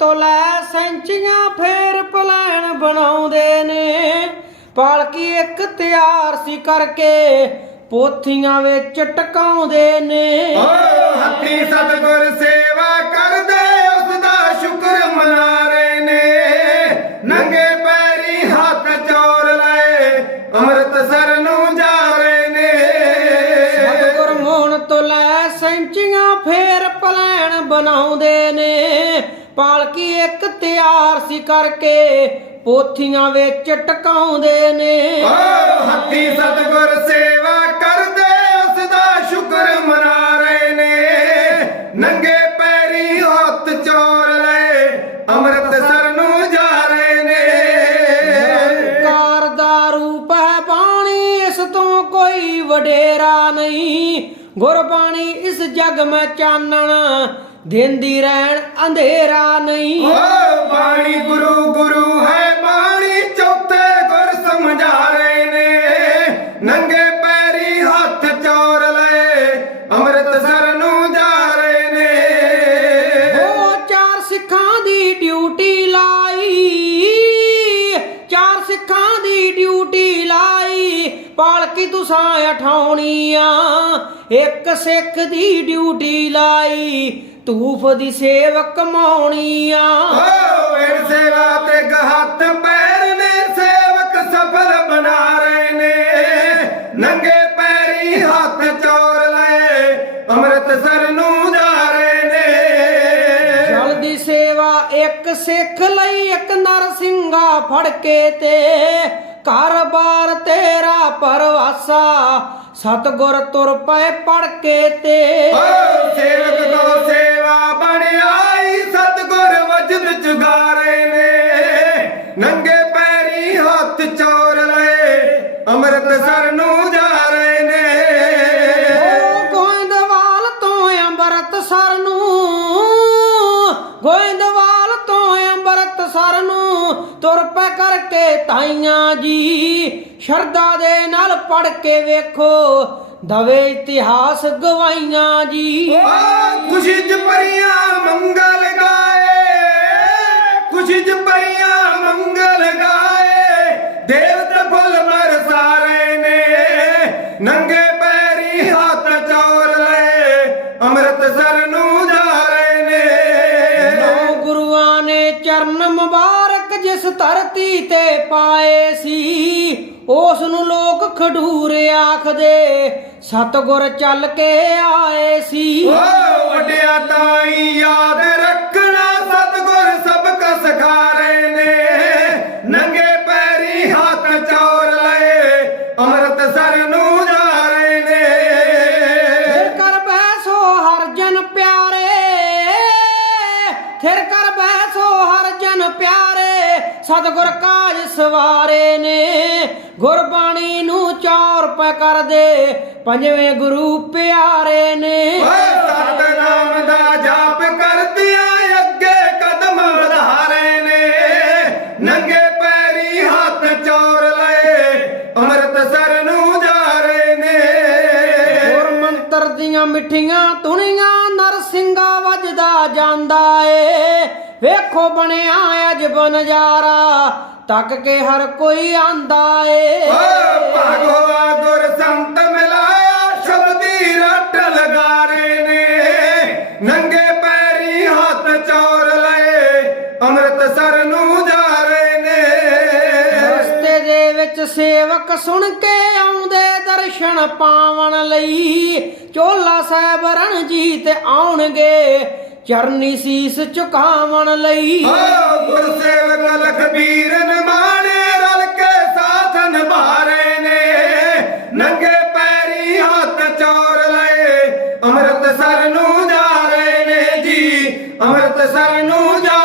ਤੋਂ ਲੈ ਸੈਂਚੀਆਂ ਫੇਰ ਪਲਾਨ ਬਣਾਉਂਦੇ ਨੇ। ਪਾਲਕੀ ਇੱਕ ਤਿਆਰ ਸੀ ਕਰਕੇ ਪੋਥੀਆਂ ਵਿੱਚ ਟਕਾਉਂਦੇ ਨੇ। ਓ ਹੱਥੀ ਸਤਗੁਰ ਸੇਵਾ ਕਰਦੇ ਉਸ ਦਾ ਸ਼ੁਕਰ ਮਨਾ ਸੈਂਚੀਆਂ ਫੇਰ ਪਲਾਨ ਬਣਾਉਂਦੇ ਨੇ। ਪਾਲਕੀ ਇੱਕ ਤਿਆਰ ਸੀ ਕਰਕੇ ਪੋਥੀਆਂ ਵਿੱਚ ਟਕਾਉਂਦੇ ਨੇ। ਓ ਹੱਥੀ ਸਤਗੁਰ ਸੇਵਾ ਕਰਦੇ, ਉਸ ਦਾ ਸ਼ੁਕਰ ਮਨਾ ਰਹੇ ਨੇ। ਨੰਗੇ ਪੈਰੀ ਹੱਥ ਚੋਰ ਲਏ ਅੰਮ੍ਰਿਤਸਰ ਇਸ ਕੋਈ ਵਡੇਰਾ ਨਹੀਂ। ਗੁਰਬਾਣੀ ਇਸ ਜਗ ਮੈਂ ਚਾਨਣ ਦਿੰਦੀ ਰਹਿਣ ਅੰਧੇਰਾ ਨਹੀਂ। ਪਾਲਕੀ ਤੁਸਾਂ ਉਠਾਉਣੀ ਆ। ਇੱਕ ਸਿੱਖ ਦੀ ਡਿਊਟੀ ਲਾਈ ਧੂਫ ਦੀ ਸੇਵ ਕਮਾਉਣੀ ਆ। ਓ ਇਹ ਸੇਵਾ ਤੇ ਹੱਥ ਪੈਰ ਨੇ ਸੇਵਕ ਸਫਲ ਬਣਾ ਰਹੇ ਨੇ। ਨੰਗੇ ਪੈਰੀ ਹੱਥ ਚੋਰ ਲਏ ਅੰਮ੍ਰਿਤਸਰ ਨੂੰ ਜਾ ਰਹੇ ਨੇ। ਜਲ ਦੀ ਸੇਵਾ ਇੱਕ ਸਿੱਖ ਲਈ ਇੱਕ ਨਰ ਸਿੰਘਾ ਫੜ ਕੇ ਤੇ। ਘਰ-ਬਾਰ ਤੇਰਾ ਪਰਵਾਸਾ, ਸਤਗੁਰ ਤੁਰ ਪਏ ਪੜ ਕੇ ਤੇ ਸੇਵਕ ਕੋ ਸੇਵਾ ਬਣ ਆਈ, ਸਤਗੁਰ ਵਜਨ ਜੁਗਾ ਤਾਈਆਂ ਜੀ ਸ਼ਰਧਾ ਦੇ ਨਾਲ ਪੜ ਕੇ ਵੇਖੋ ਦਵੇ ਇਤਿਹਾਸ ਗਵਾਈਆਂ ਜੀ। ਖੁਸ਼ੀ ਚ ਪਰੀਆਂ ਮੰਗਲ ਗਾਏ ਖੁਸ਼ੀ ਚ ਪਰੀਆਂ ਮੰਗਲ ਗਾਏ ਦੇਵਤ ਫੁੱਲ ਬਰਸਾ ਰਹੇ ਨੇ ਨੰਗੇ ਪੈਰੀ ਹੱਥ ਚੋਰ ਲਏ ਅੰਮ੍ਰਿਤਸਰ ਨੂੰ ਜਾ ਰਹੇ ਨੇ। ਨੌ ਗੁਰੂਆਂ ਨੇ ਚਰਨ ਮੁਬਾਰਕ ਜਿਸ ਧਰਤੀ ਤੇ ਪਾਏ ਸੀ ਉਸ ਨੂੰ ਲੋਕ ਖਡੂਰ ਆਖਦੇ, ਸਤਗੁਰ ਚੱਲ ਕੇ ਆਏ ਸੀ। ਓ ਵੱਡਿਆ ਤਾਈ, ਯਾਦ ਰੱਖਣਾ ਸਤਗੁਰ ਸਬਕ ਸਿਖਾ। ਸਤਗੁਰ ਕਾਜ ਸਵਾਰੇ ਨੇ ਗੁਰਬਾਣੀ ਨੂੰ ਚੌਰ ਪੈ ਕਰਦੇ ਪੰਜਵੇਂ ਗੁਰੂ ਪਿਆਰੇ ਨੇ। ਓਏ ਸਤਨਾਮ ਦਾ ਜਾਪ ਕਰਦਿਆਂ ਅੱਗੇ ਕਦਮ ਵਧਾ ਰਹੇ ਨੇ। ਨੰਗੇ ਪੈਰੀ ਹੱਥ ਚੋਰ ਲਏ ਅੰਮ੍ਰਿਤਸਰ ਨੂੰ ਜਾ ਰਹੇ ਨੇ। ਹੋਰ ਮੰਤਰ ਦੀਆਂ ਮਿੱਠੀਆਂ ਧੁਨੀਆਂ ਨਰਸਿੰਗਾ ਵੱਜਦਾ ਜਾਂਦਾ ਏ। ਵੇਖੋ ਬਣਿਆ ਅਜਬ ਨਜ਼ਾਰਾ ਤੱਕ ਕੇ ਹਰ ਕੋਈ ਆਂਦਾ ਏ। ਭਾਗਵਾ ਗੁਰ ਸੰਤ ਮਿਲਾਇਆ ਸ਼ਬਦੀ ਰੱਟ ਲਗਾ ਰਹੇ ਨੇ। ਨੰਗੇ ਪੈਰੀ ਹੱਥ ਚੋਰ ਲਏ ਅੰਮ੍ਰਿਤਸਰ ਨੂੰ ਜਾ ਰਹੇ ਨੇ। ਰਸਤੇ ਦੇ ਵਿੱਚ ਸੇਵਕ ਸੁਣ ਕੇ ਆਉਂਦੇ ਦਰਸ਼ਨ ਪਾਵਣ ਲਈ ਚੋਲਾ ਸਾਹਿਬ ਰਣਜੀਤ ਆਉਣਗੇ। ਚਰਨੀ ਸੀਸ ਝੁਕਾਵਣ ਲਈ। ਓ ਗੁਰਸੇਵਕ ਲਖਬੀਰ ਨਿਮਾਣੇ ਰਲ ਕੇ ਸਾਥ ਨਿਭਾ ਨੇ। ਨੰਗੇ ਪੈਰੀ ਹੱਥ ਚੋਰ ਲਏ, ਅੰਮ੍ਰਿਤਸਰ ਨੂੰ ਜਾ ਰਹੇ ਨੇ ਜੀ। ਅੰਮ੍ਰਿਤਸਰ ਨੂੰ ਜਾ